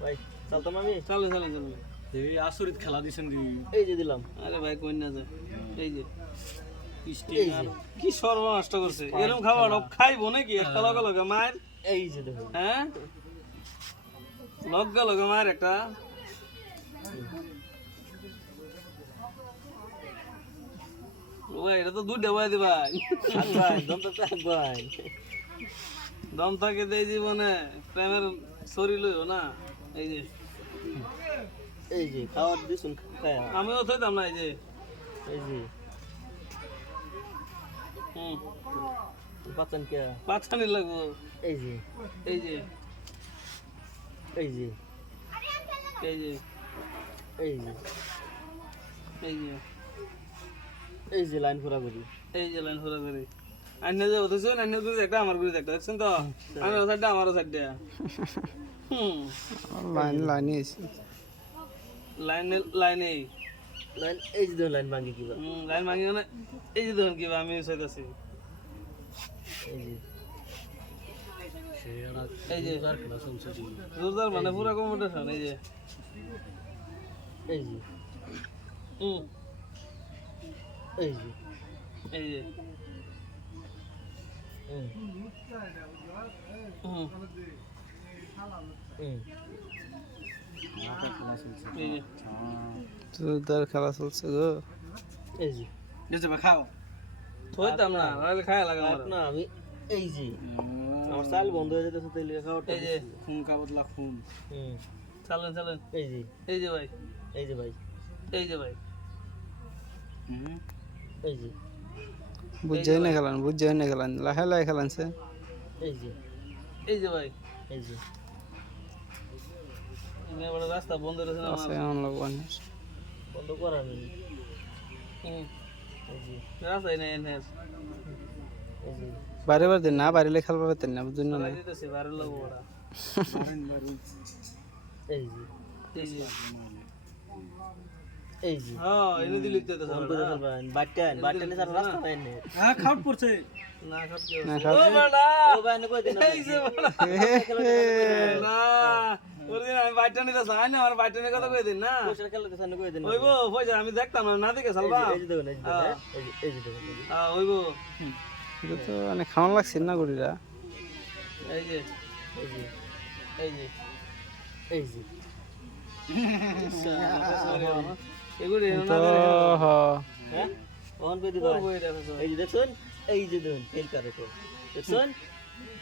ভাই চলতাম আমি চলে চলে চলে এই আসরিত খেলা দিছেন দি এই যে দিলাম আরে ভাই কই না যায় এই যে এই যে কি সর্বনষ্ট করছে এরকম খাবার খাইবো নাকি একটা লগে লগে মায়ের এই যে দেখুন হ্যাঁ লগে লগে মায়ের একটা ওই এটা তো দুধ দেওয়াই দিবা ভাই দম তো থাক ভাই দম থাকে এই জীবনে প্রেমের শরীর লইও না এই যে এই যে খাওয়ার দিছুন খায়া আমিও থইতাম না এই যে এই যে হুম পাচ্ছেন কে পাঁচখানি লাগবো এই যে এই যে এই যে এই যে এই যে এই যে এই যে লাইন পুরা করি এই যে লাইন ঘোরা করে আইনে যে হতেছে আইনে গুড়ি একটা আমার গুড়ি একটা দেখছেন তো আইনের সাইডটা আমারও সাইডটা হুম লাইনে আছে লাইনে লাইনে লাইন এই যে দেখুন লাইন ভাঙি কিবা লাইন ভাঙি মানে এই যে দেখুন কিবা আমি চাইতেছি এই যে এই যে আর খেলা চলছে দি জোরদার মানে পুরা কম্পিটিশন এই যে এই যে হুম এই যে এই যে হুম হুম হুম এই যে জোরদার খেলা চলছে গো এই যে যেতে বা খাও থইতাম না নাহলে খায়া লাগে আমার না আমি এই যে আমার চাল বন্ধ হয়ে যেতেছে তেল খাওয়াটা এই যে খুন কা বদলা খুন হুম চালেন চালেন এই যে এই যে ভাই এই যে ভাই এই যে ভাই এই যে বুঝাই না খেলান লাহে লাহে খেলানছে এই যে এই যে ভাই এই যে এবার রাস্তা বন্ধ রয়েছে না আমার আছে এমন লাগবান বন্ধ করার নেই হুম এই যে রাস্তাই নাই এনে এই যে বারে বার দিন না বাড়িলে খেলবা পেতেন না বুঝুন না চালাই দিতেছি বারের লোক ওরা এই যে এই যে এই যে হ্যাঁ এনে দিলি তো বন্ধ করে ফেলবেন বাট্টা নিয়ে সারা রাস্তা নাই নে হ্যাঁ খাট পড়ছে না খাচ্ছি না ও খাচ্ছি। বেটা ও ভাই কই দিন এই যে বেটা না ওরদিন আমি বাইটটা নিতে চাই না আমার বাইটটা নিয়ে কথা কই দিন না পয়সা খেলা দিছেন কই দিন ওইবো পয়সা আমি দেখতাম না না দেখে চালবা এই যে দেখুন এই যে দেখুন এই যে দেখুন হ্যাঁ ওইবো এটা তো অনেক খাওয়ান লাগছে না গরিরা এই যে এই যে এই যে এই যে এগুলি তো হ হ্যাঁ ওন কই দিবা এই যে দেখুন এই যে দেখুন তেল কারে তো দেখুন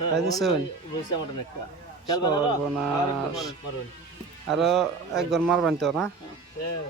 এই দেখুন? বসে আমার একটা খেলবা না সর্বনাশ মারুন আরো একবার মারবেন তো না হ্যাঁ